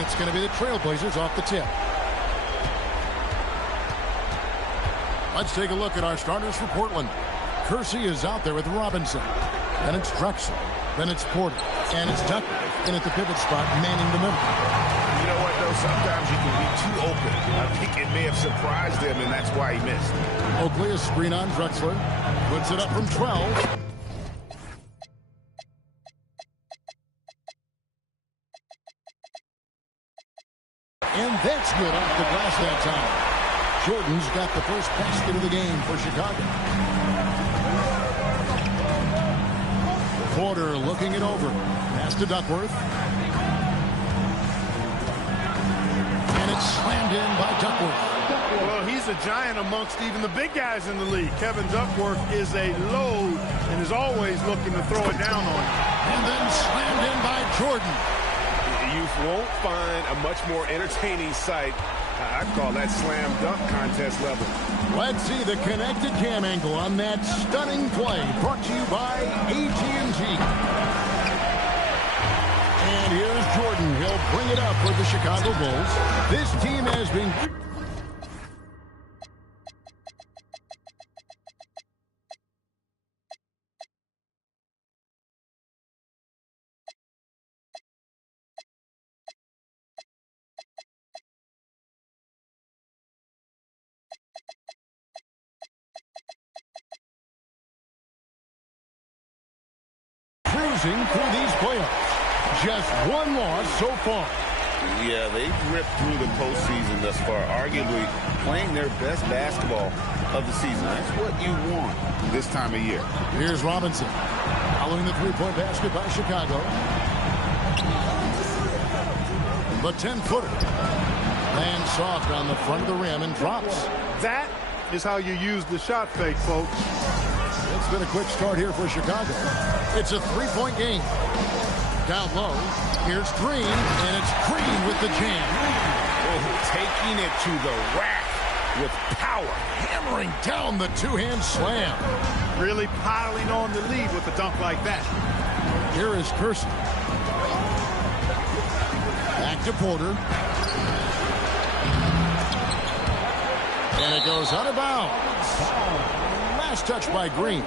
And it's going to be the Trailblazers off the tip. Let's take a look at our starters for Portland. Kersey is out there with Robinson. Then it's Drexler. Then it's Porter. And it's Duckworth in at the pivot spot, manning the middle. You know what, though? Sometimes you can be too open. I think it may have surprised him, and that's why he missed. Oakley, a screen on Drexler. Puts it up from 12. And that's good off the glass that time. Jordan's got the first basket of the game for Chicago. Porter looking it over. Pass to Duckworth. And it's slammed in by Duckworth. Well, he's a giant amongst even the big guys in the league. Kevin Duckworth is a load and is always looking to throw it down on him. And then slammed in by Jordan. You won't find a much more entertaining sight. I call that slam dunk contest level. Let's see the connected cam angle on that stunning play, brought to you by AT&T. And here's Jordan. He'll bring it up for the Chicago Bulls. This team has been... cruising through these playoffs. Just one loss so far. Yeah, they've ripped through the postseason thus far, arguably playing their best basketball of the season. That's what you want this time of year. Here's Robinson. Following the three-point basket by Chicago. The 10-footer. Lands soft on the front of the rim and drops. That is how you use the shot fake, folks. It's been a quick start here for Chicago. It's a three-point game. Down low, here's Green, and it's Green with the jam. Oh, taking it to the rack with power. Hammering down the two-hand slam. Really piling on the lead with a dunk like that. Here is Kersey. Back to Porter. And it goes out of bounds. Last touch by Green.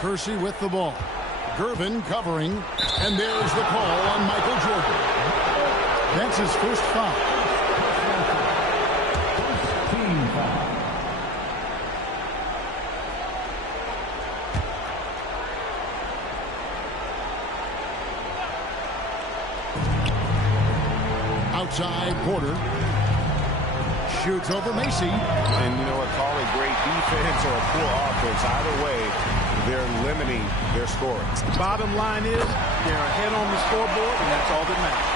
Kersey with the ball. Gervin covering. And there's the call on Michael Jordan. That's his first foul. Team foul. Outside, Porter. Shoots over Macy. And you know what, call it great defense or a poor offense. Either way, they're limiting their scoring. Bottom line is, they're ahead on the scoreboard, and that's all that matters.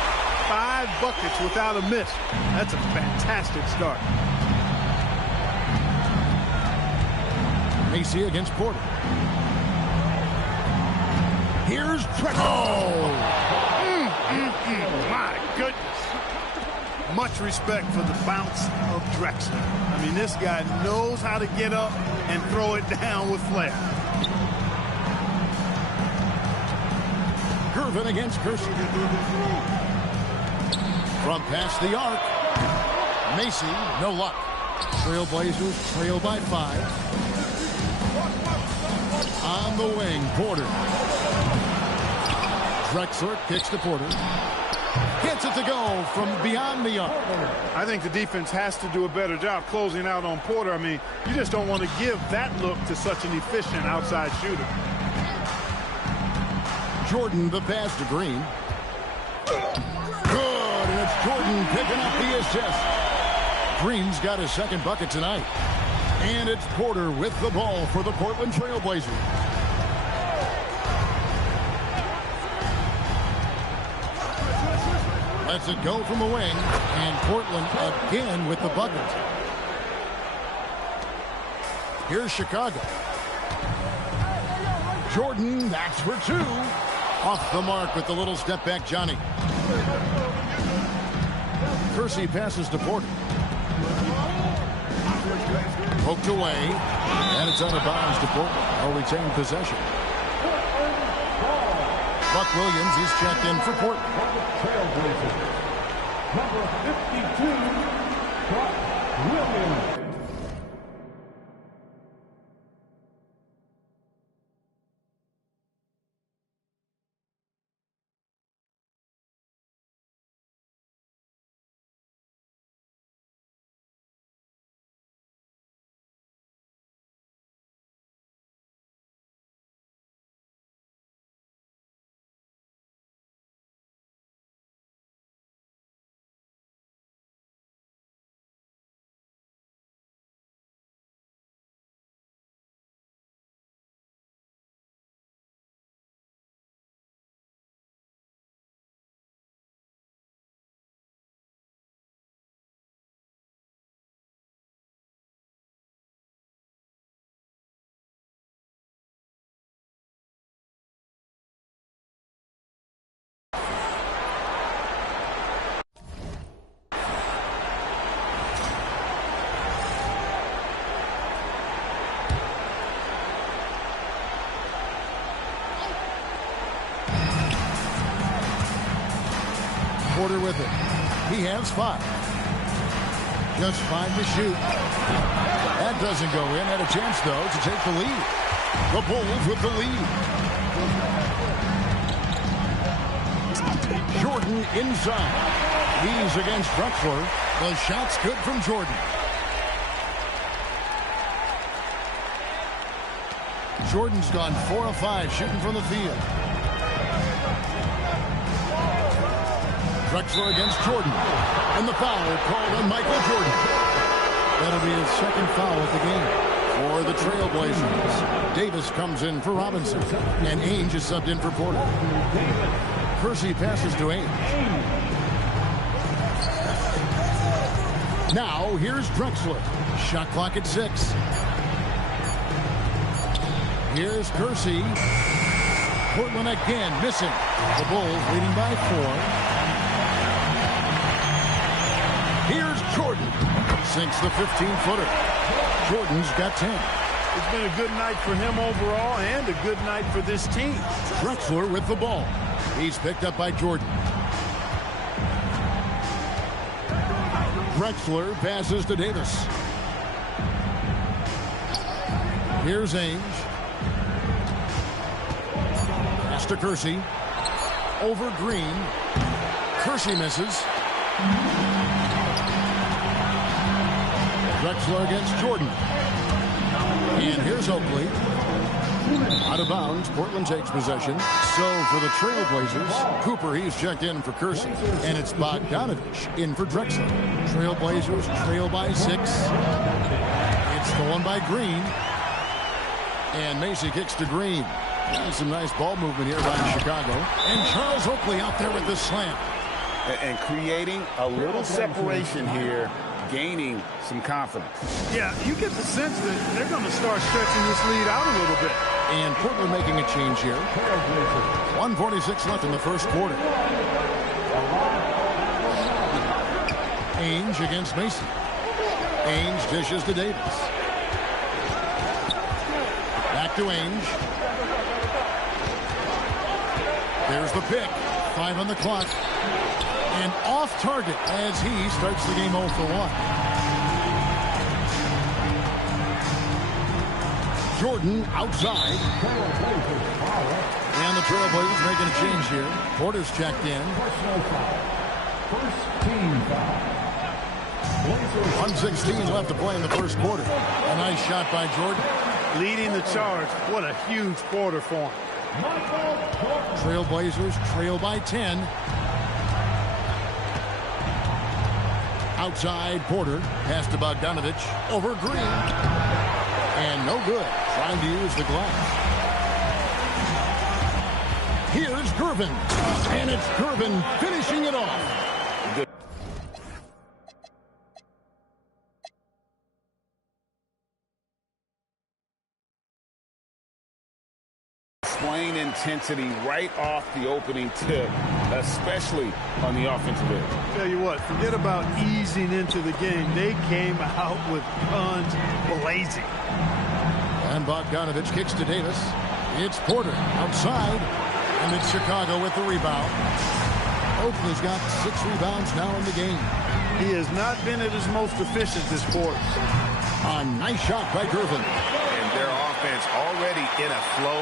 5 buckets without a miss. That's a fantastic start. Macy against Porter. Here's Drexler. My goodness. Much respect for the bounce of Drexler. I mean, this guy knows how to get up and throw it down with flair. Gervin against Kersey. From past the arc. Macy, no luck. Trailblazers trail by 5. On the wing, Porter. Drexler kicks to Porter. Gets it to go from beyond the arc. I think the defense has to do a better job closing out on Porter. I mean, you just don't want to give that look to such an efficient outside shooter. Jordan the pass to Green. Good, and it's Jordan picking up the assist. Green's got his second bucket tonight. And it's Porter with the ball for the Portland Trail Blazers. Lets it go from the wing, and Portland again with the bucket. Here's Chicago. Jordan, that's for two. Off the mark with the little step back, Johnny. Kersey passes to Porter. Poked away, and it's out of bounds to Portland. I'll retain possession. Buck Williams is checked in for Portland. Number 52, Buck Williams. Porter with it. He has 5. Just 5 to shoot. That doesn't go in. Had a chance, though, to take the lead. The Bulls with the lead. Jordan inside. He's against Drexler. The shot's good from Jordan. Jordan's gone 4 of 5 shooting from the field. Drexler against Jordan. And the foul called on Michael Jordan. That'll be his second foul of the game for the Trailblazers. Davis comes in for Robinson. And Ainge is subbed in for Porter. Kersey passes to Ainge. Now here's Drexler. Shot clock at 6. Here's Kersey. Portland again missing. The Bulls leading by 4. Here's Jordan. Sinks the 15-footer. Jordan's got 10. It's been a good night for him overall and a good night for this team. Drexler with the ball. He's picked up by Jordan. Drexler passes to Davis. Here's Ainge. Pass to Kersey. Over Green. Kersey misses. Drexler against Jordan. And here's Oakley. Out of bounds. Portland takes possession. So for the Trailblazers, Cooper, he's checked in for Kersey. And it's Bogdanovich in for Drexler. Trailblazers trail by 6. It's stolen by Green. And Macy kicks to Green. And some nice ball movement here by Chicago. And Charles Oakley out there with the slam. And creating a little separation here, gaining some confidence. Yeah, you get the sense that they're going to start stretching this lead out a little bit. And Portland making a change here. 1:46 left in the first quarter. Ainge against Mason. Ainge dishes to Davis. Back to Ainge. There's the pick. 5 on the clock. And off target as he starts the game 0 for 1. Jordan outside. And the Trailblazers making a change here. Porter's checked in. 1:16 left to play in the first quarter. A nice shot by Jordan. Leading the charge. What a huge quarter for him. Trailblazers trail by 10. Outside, Porter. Pass to Bogdanovich. Over Green. And no good. Trying to use the glass. Here's Gervin. And it's Gervin finishing it off. Displaying intensity right off the opening tip, especially on the offensive end. Tell you what, forget about easing into the game. They came out with guns blazing. And Bogdanovich kicks to Davis. It's Porter outside. And it's Chicago with the rebound. Oakley's got 6 rebounds now in the game. He has not been at his most efficient this quarter. A nice shot by Gervin. And their offense already in a flow.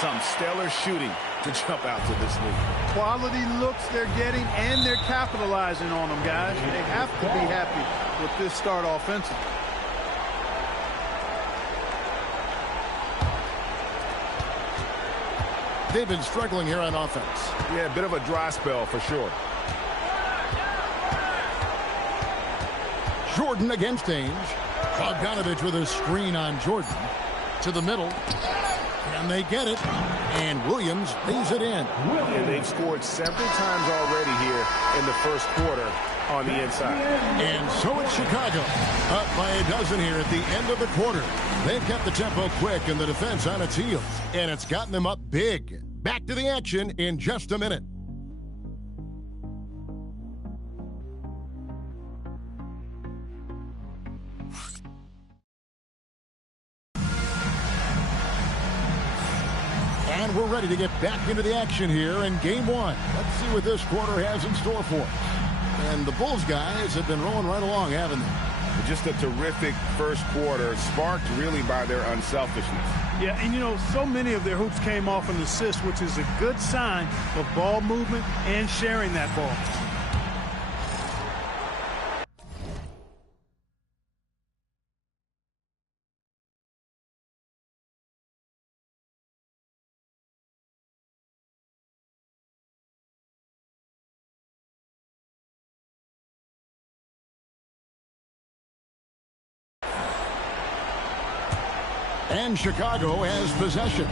Some stellar shooting to jump out to this lead. Quality looks they're getting, and they're capitalizing on them, guys. They have to be happy with this start offensively. They've been struggling here on offense. Yeah, a bit of a dry spell for sure. Jordan against Ainge. Bogdanovich with a screen on Jordan. To the middle. And they get it. And Williams lays it in. And they've scored several times already here in the first quarter on the inside. And so it's Chicago. Up by a dozen here at the end of the quarter. They've kept the tempo quick and the defense on its heels. And it's gotten them up big. Back to the action in just a minute. And we're ready to get back into the action here in game one. Let's see what this quarter has in store for us. And the Bulls guys have been rolling right along, haven't they? Just a terrific first quarter, sparked really by their unselfishness. Yeah, and you know, so many of their hoops came off an assist, which is a good sign of ball movement and sharing that ball. And Chicago has possession.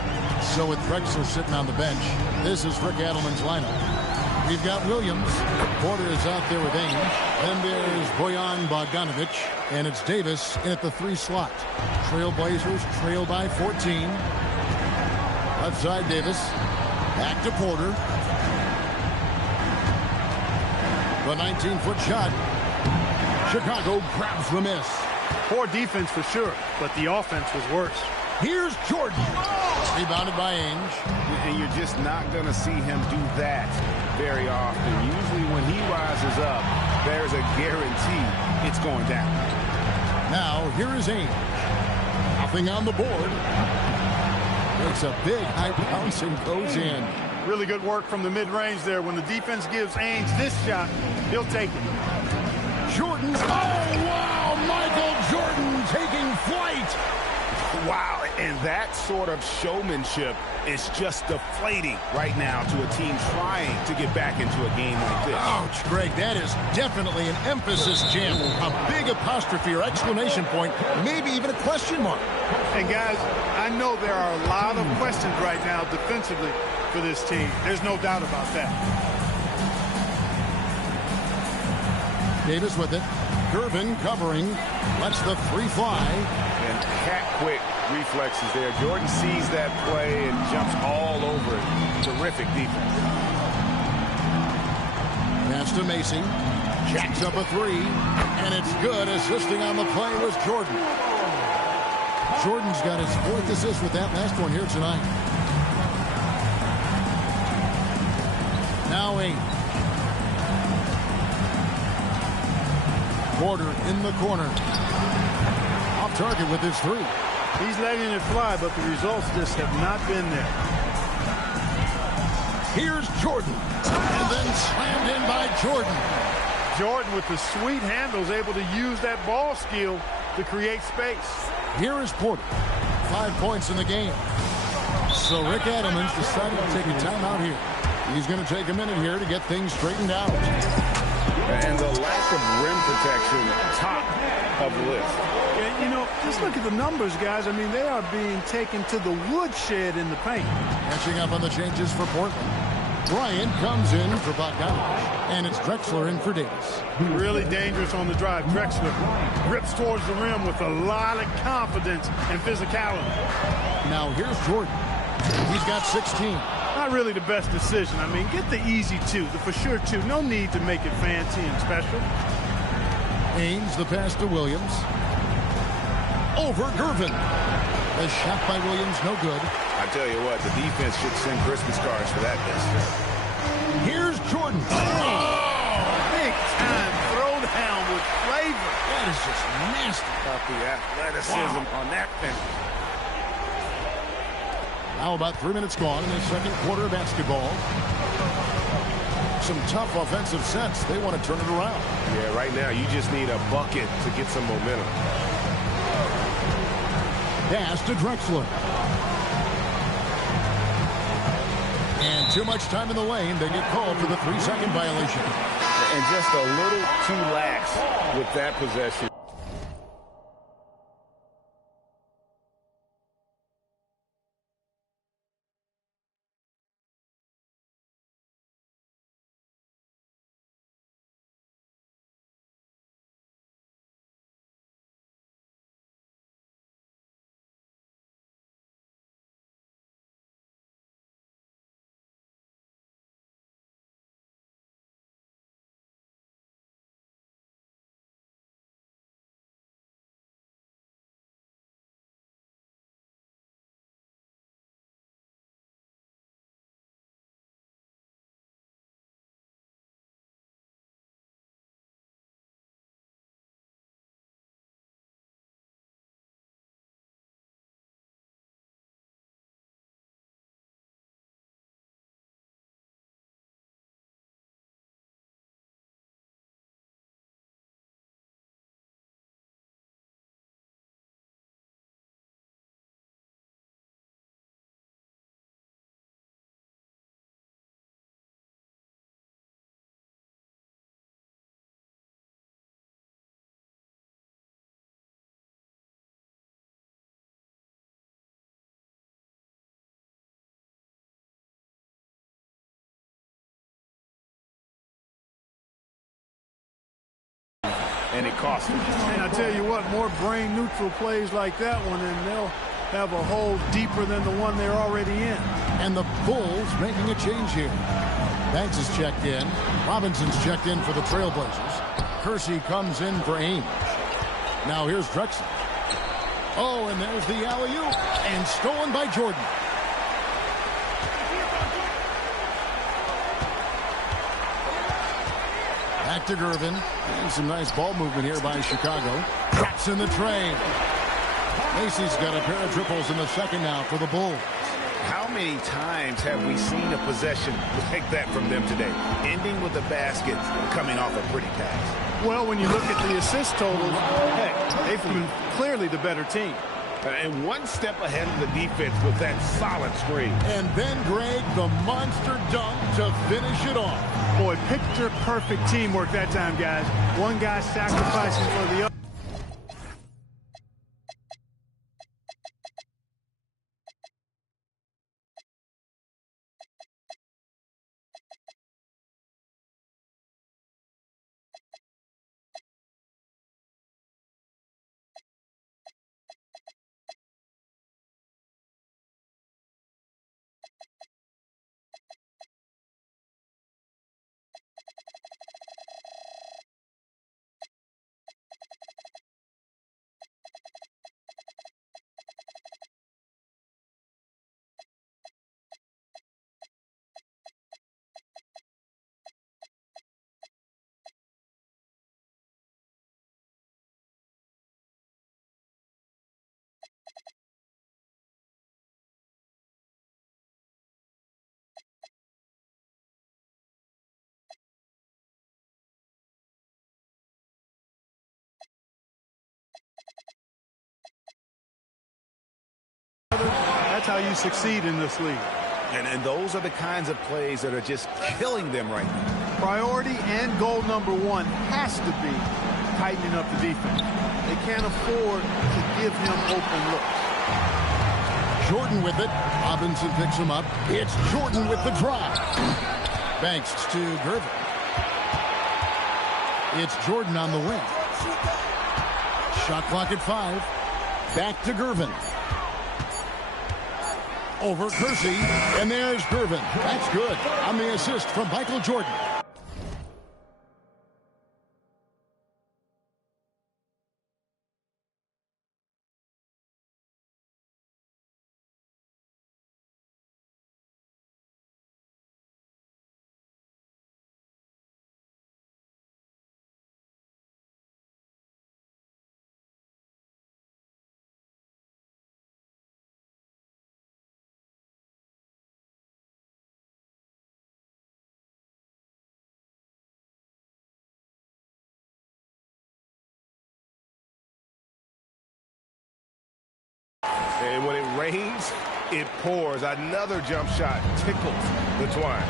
So with Drexler sitting on the bench, this is Rick Adelman's lineup. We've got Williams. Porter is out there with Ainge. Then there's Bojan Bogdanovich. And it's Davis in at the 3 slot. Trailblazers trail by 14. Left side, Davis. Back to Porter. The 19-foot shot. Chicago grabs the miss. Poor defense for sure, but the offense was worse. Here's Jordan. Rebounded by Ainge. And you're just not going to see him do that very often. Usually when he rises up, there's a guarantee it's going down. Now, here is Ainge. Nothing on the board. Makes a big high bounce and goes in. Really good work from the mid-range there. When the defense gives Ainge this shot, he'll take it. Jordan. Oh, wow! Michael Jordan taking flight. Wow, and that sort of showmanship is just deflating right now to a team trying to get back into a game like this. Ouch, Greg, that is definitely an emphasis jam. A big apostrophe or exclamation point, maybe even a question mark. And guys, I know there are a lot of questions right now defensively for this team. There's no doubt about that. Davis with it. Gervin covering. Lets the 3 fly. And cat-quick reflexes there. Jordan sees that play and jumps all over it. Terrific defense. Pass to Macy. Jacks up a 3. And it's good. Assisting on the play was Jordan. Jordan's got his 4th assist with that last one here tonight. Now 8. Porter in the corner. Off target with his 3. He's letting it fly, but the results just have not been there. Here's Jordan. And then slammed in by Jordan. Jordan with the sweet handles able to use that ball skill to create space. Here is Porter. 5 points in the game. So Rick Adamans decided to take a timeout here. He's going to take a minute here to get things straightened out. And the lack of rim protection, top of the list. Yeah, you know, just look at the numbers, guys. I mean, they are being taken to the woodshed in the paint. Catching up on the changes for Portland. Bryant comes in for Bogdanovich, and it's Drexler in for Davis. Really dangerous on the drive. Drexler rips towards the rim with a lot of confidence and physicality. Now here's Jordan. He's got 16. Not really the best decision. I mean, get the easy two, the for sure two. No need to make it fancy and special. Haynes, the pass to Williams. Over Gervin. The shot by Williams, no good. I tell you what, the defense should send Christmas cards for that miss. Here's Jordan. Big time throwdown with flavor. That is just nasty. About the athleticism on that finish. Now about 3 minutes gone in the second quarter of basketball. Some tough offensive sets. They want to turn it around. Yeah, right now you just need a bucket to get some momentum. Pass to Drexler. And too much time in the lane. They get called for the 3-second violation. And just a little too lax with that possession. And it cost them. And I tell you what, more brain-neutral plays like that one, and they'll have a hole deeper than the one they're already in. And the Bulls making a change here. Banks is checked in. Robinson's checked in for the Trailblazers. Kersey comes in for Ainge. Now here's Drexler. Oh, and there's the alley-oop. And stolen by Jordan. Back to Gervin. And some nice ball movement here by Chicago. Drops in the train. Macy's got a pair of triples in the second now for the Bulls. How many times have we seen a possession like that from them today? Ending with a basket, coming off a pretty pass. Well, when you look at the assist totals, heck, they've been clearly the better team. And one step ahead of the defense with that solid screen. And then Greg, the monster dunk to finish it off. Boy, picture-perfect teamwork that time, guys. One guy sacrificing for the other. That's how you succeed in this league. And those are the kinds of plays that are just killing them right now. Priority and goal number one has to be tightening up the defense. They can't afford to give him open looks. Jordan with it. Robinson picks him up. It's Jordan with the drive. Banks to Gervin. It's Jordan on the wing. Shot clock at 5. Back to Gervin. Over Kersey. And there's Gervin. That's good. On the assist from Michael Jordan. And when it rains, it pours. Another jump shot tickles the twine.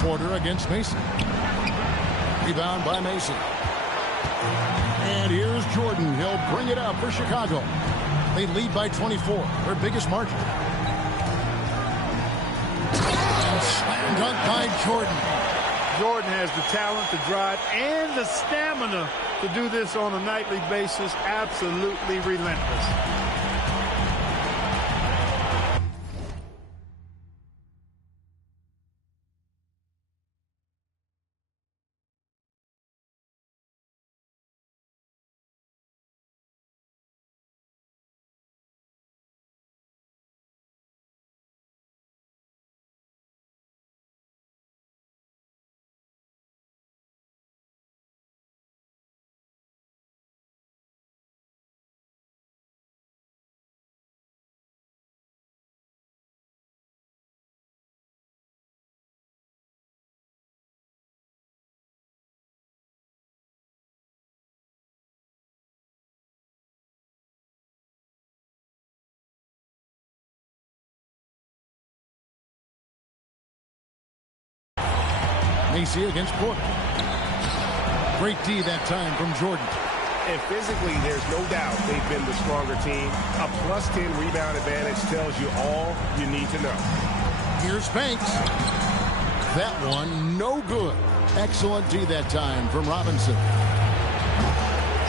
Porter against Mason. Rebound by Mason. And here's Jordan. He'll bring it up for Chicago. They lead by 24, their biggest margin. And slam dunk by Jordan. Jordan has the talent, the drive, and the stamina to do this on a nightly basis. Absolutely relentless. Macy against Porter. Great D that time from Jordan. And physically, there's no doubt they've been the stronger team. A +10 rebound advantage tells you all you need to know. Here's Banks. That one, no good. Excellent D that time from Robinson.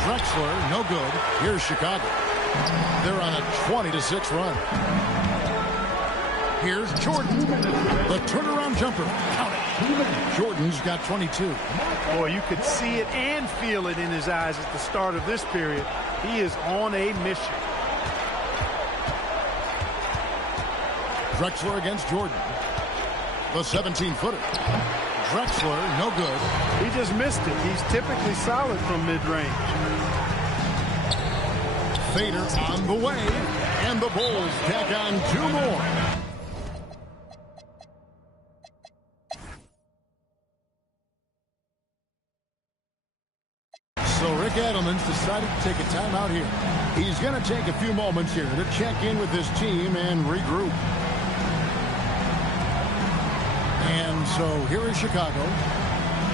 Drexler, no good. Here's Chicago. They're on a 20-6 run. Here's Jordan. The turnaround jumper. Count it. Jordan's got 22. Boy, you could see it and feel it in his eyes at the start of this period. He is on a mission. Drexler against Jordan. The 17-footer. Drexler, no good. He just missed it. He's typically solid from mid-range. Fader on the way. And the Bulls tack on 2 more. So Rick Adelman's decided to take a timeout here. He's going to take a few moments here to check in with his team and regroup. And so here is Chicago.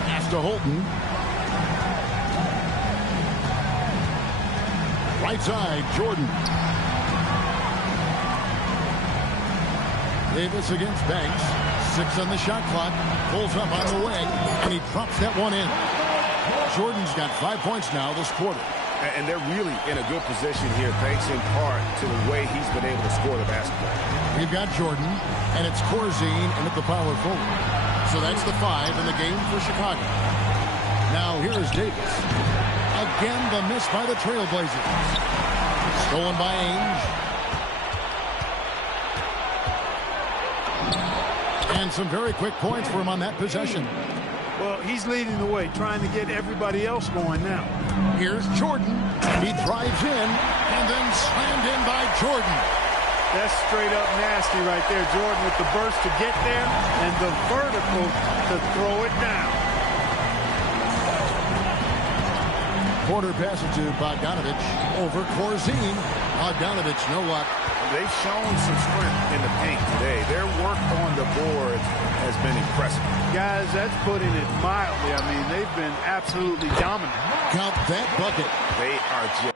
Pass to Holton. Right side, Jordan. Davis against Banks. 6 on the shot clock. Pulls up on the wing, and he drops that one in. Jordan's got 5 points now this quarter. And they're really in a good position here, thanks in part to the way he's been able to score the basketball. We've got Jordan, and it's Corzine in at the power forward. So that's the 5 in the game for Chicago. Now here's Davis. Again, the miss by the Trailblazers. Stolen by Ainge. And some very quick points for him on that possession. Well, he's leading the way, trying to get everybody else going now. Here's Jordan. He drives in, and then slammed in by Jordan. That's straight up nasty right there. Jordan with the burst to get there and the vertical to throw it down. Corner pass it to Bogdanovich over Corzine. Bogdanovich, no luck. They've shown some strength in the paint today. Their work on the board has been impressive. Guys, that's putting it mildly. I mean, they've been absolutely dominant. Count that bucket. They are just